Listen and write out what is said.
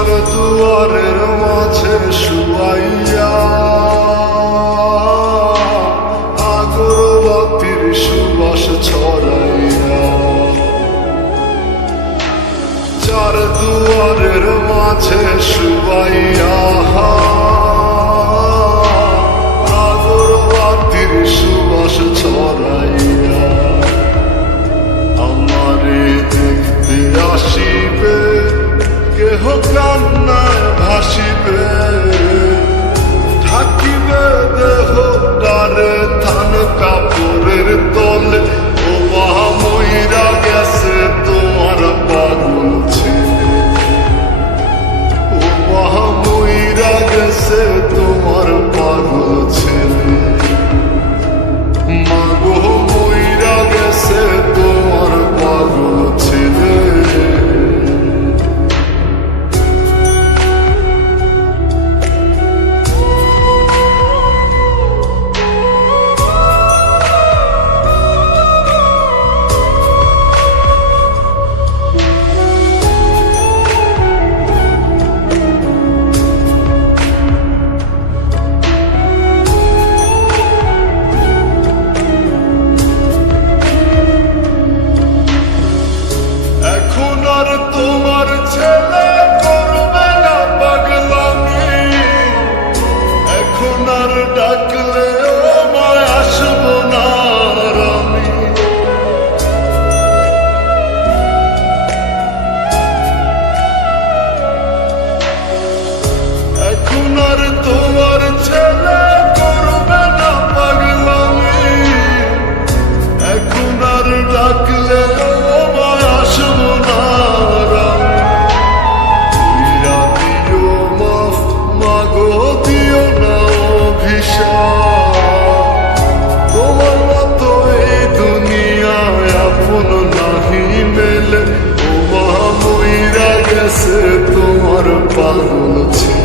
তোমার দুয়ারের মাঝে শুয়াইয়া আগরবাতির সুবাস ছড়াইয়া। চার দুয়ারের মাঝে শুয়া গেছে তোমার পাগল ছেলে